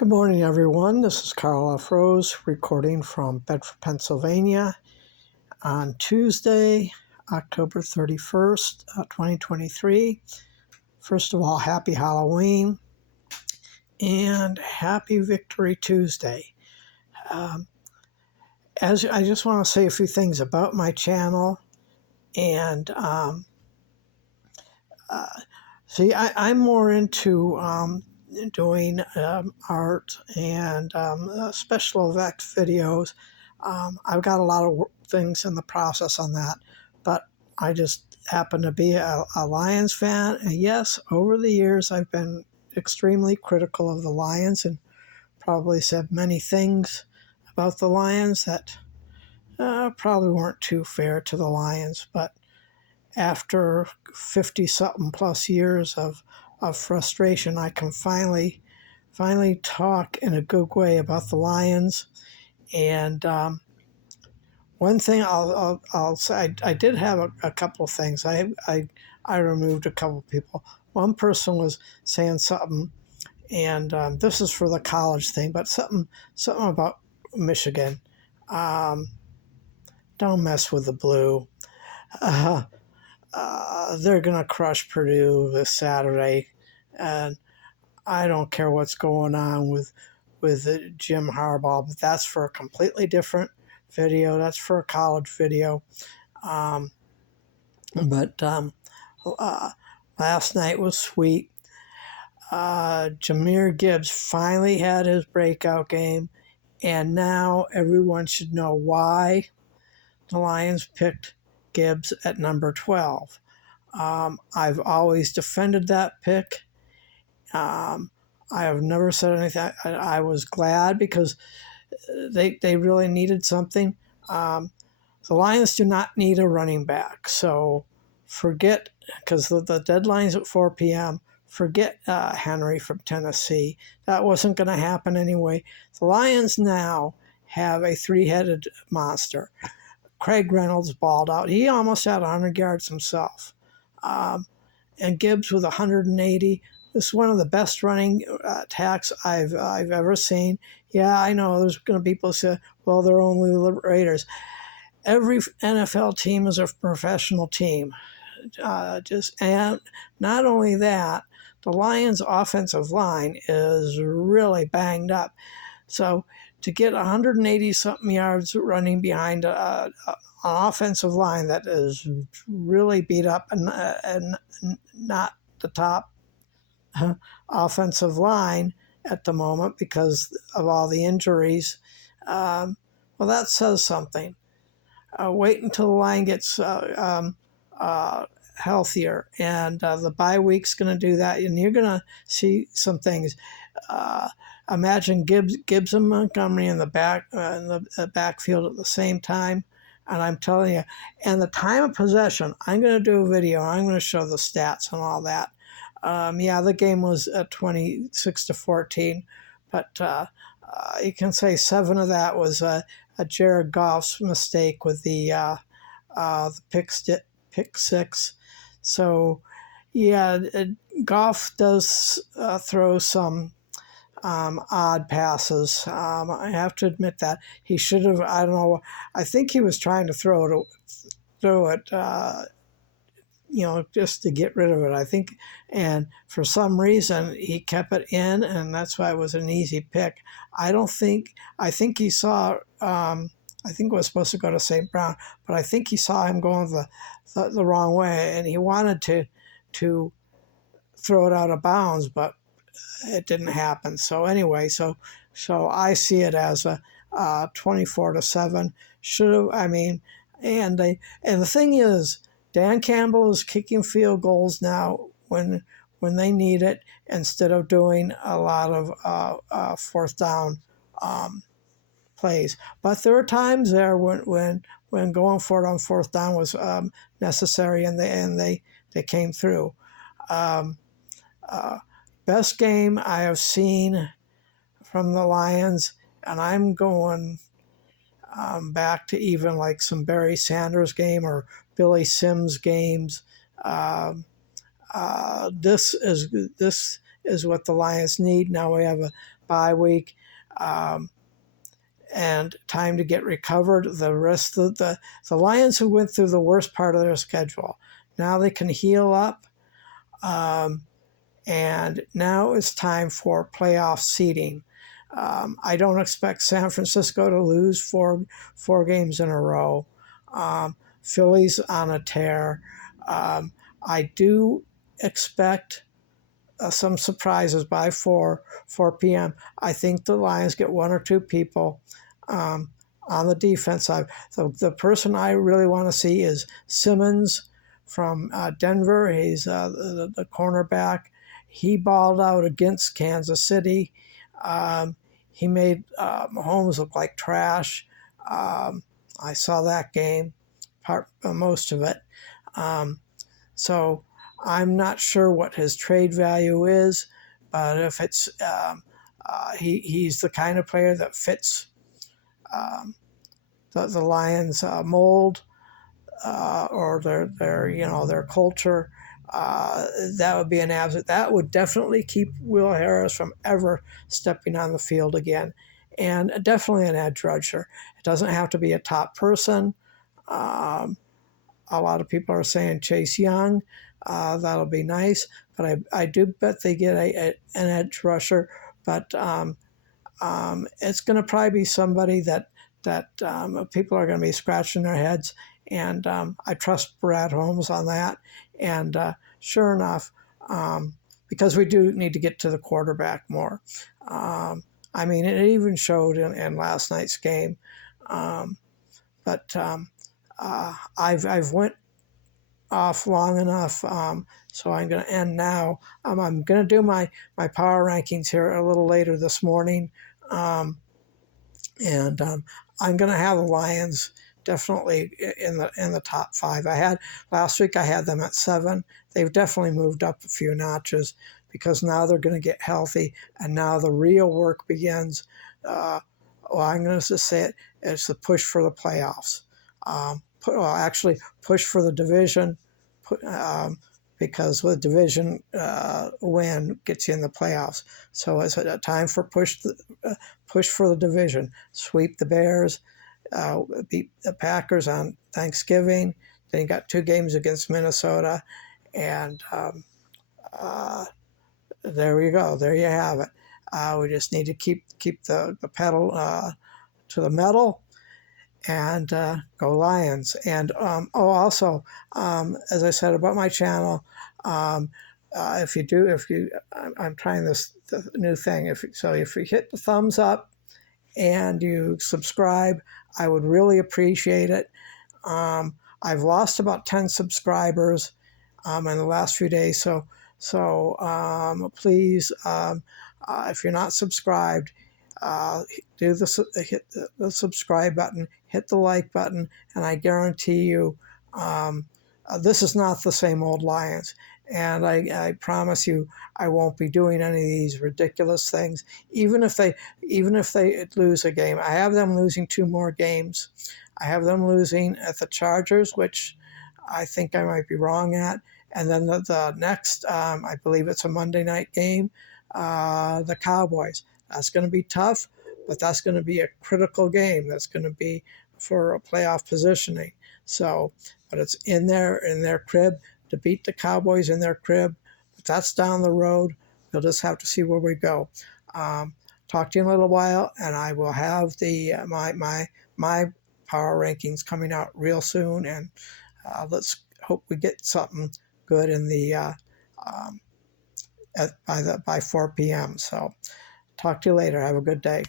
Good morning, everyone. This is Carl F. Rose recording from Bedford, Pennsylvania on Tuesday, October 31st, 2023. First of all, happy Halloween and happy Victory Tuesday. As I just want to say a few things about my channel. And I'm more into doing art and special effects videos. I've got a lot of things in the process on that, but I just happen to be a Lions fan. And yes, over the years, I've been extremely critical of the Lions and probably said many things about the Lions that probably weren't too fair to the Lions. But after 50-something plus years of frustration, I can finally talk in a good way about the Lions. And one thing I'll say, I did have a couple of things. I removed a couple of people. One person was saying something, and this is for the college thing, but something about Michigan. Don't mess with the blue. They're going to crush Purdue this Saturday, and I don't care what's going on with Jim Harbaugh, but that's for a completely different video. That's for a college video. Last night was sweet. Jahmyr Gibbs finally had his breakout game, and now everyone should know why the Lions picked Gibbs at number 12. I've always defended that pick. I have never said anything. I was glad because they really needed something. The Lions do not need a running back, so forget, because the deadline's at 4 p.m., forget Henry from Tennessee. That wasn't going to happen anyway. The Lions now have a three-headed monster. Craig Reynolds balled out. He almost had 100 yards himself. And Gibbs with 180. This is one of the best running attacks I've ever seen. Yeah, I know there's going to be people say, well, they're only the Raiders. Every NFL team is a professional team. And not only that, the Lions' offensive line is really banged up. So to get 180-something yards running behind an offensive line that is really beat up and not the top offensive line at the moment because of all the injuries, well, that says something. Wait until the line gets healthier, and the bye week's going to do that, and you're going to see some things. Imagine Gibbs and Montgomery in the backfield at the same time, and I'm telling you, and the time of possession. I'm going to do a video. I'm going to show the stats and all that. Yeah, the game was 26-14, but you can say 7 of that was a Jared Goff's mistake with the pick six. So, yeah, Goff does throw some odd passes. I have to admit that he should have. I don't know. I think he was trying to throw it. Just to get rid of it, I think. And for some reason, he kept it in, and that's why it was an easy pick. I think he saw, I think it was supposed to go to St. Brown, but I think he saw him going the wrong way, and he wanted to throw it out of bounds, but it didn't happen. So anyway, so I see it as a 24-7. Should have, and the thing is, Dan Campbell is kicking field goals now when they need it, instead of doing a lot of fourth down plays. But there were times there when going for it on fourth down was necessary, and they came through. Best game I have seen from the Lions, and I'm going back to even like some Barry Sanders game or Billy Sims games. This is what the Lions need. Now we have a bye week. And time to get recovered. The rest of the Lions who went through the worst part of their schedule, now they can heal up, and now it's time for playoff seeding. I don't expect San Francisco to lose four games in a row. Philly's on a tear. I do expect some surprises by 4 p.m. I think the Lions get one or two people on the defense side. So the person I really want to see is Simmons from Denver. He's the cornerback. He balled out against Kansas City. He made Mahomes look like trash. I saw that game, most of it. So I'm not sure what his trade value is, but if it's he's the kind of player that fits the Lions mold or their culture, that would be an absolute. That would definitely keep Will Harris from ever stepping on the field again, and definitely an edge rusher. It doesn't have to be a top person. A lot of people are saying Chase Young. That'll be nice, but I do bet they get an edge rusher. But it's going to probably be somebody that people are going to be scratching their heads, and I trust Brad Holmes on that. And sure enough, because we do need to get to the quarterback more. I mean, it even showed in last night's game. But I've went off long enough, so I'm going to end now. I'm going to do my power rankings here a little later this morning, and I'm going to have the Lions definitely in the top 5. Last week I had them at 7. They've definitely moved up a few notches because now they're going to get healthy, and now the real work begins. I'm going to just say it's the push for the playoffs. Actually push for the division, because with division win gets you in the playoffs. So it's a time for push for the division. Sweep the Bears, beat the Packers on Thanksgiving. Then you got 2 games against Minnesota, and there you go. There you have it. We just need to keep the pedal to the metal. And go Lions. And also, as I said about my channel, I'm trying the new thing. If you hit the thumbs up and you subscribe, I would really appreciate it. I've lost about 10 subscribers in the last few days, so please, if you're not subscribed, hit the subscribe button, hit the like button, and I guarantee you this is not the same old Lions. And I promise you I won't be doing any of these ridiculous things, even if they lose a game. I have them losing 2 more games. I have them losing at the Chargers, which I think I might be wrong at. And then the next, I believe it's a Monday night game, the Cowboys. That's going to be tough, but that's going to be a critical game. That's going to be for a playoff positioning. So, but it's in their crib to beat the Cowboys in their crib. But that's down the road. We'll just have to see where we go. Talk to you in a little while, and I will have the my power rankings coming out real soon. And let's hope we get something good in the by 4 p.m. So. Talk to you later. Have a good day.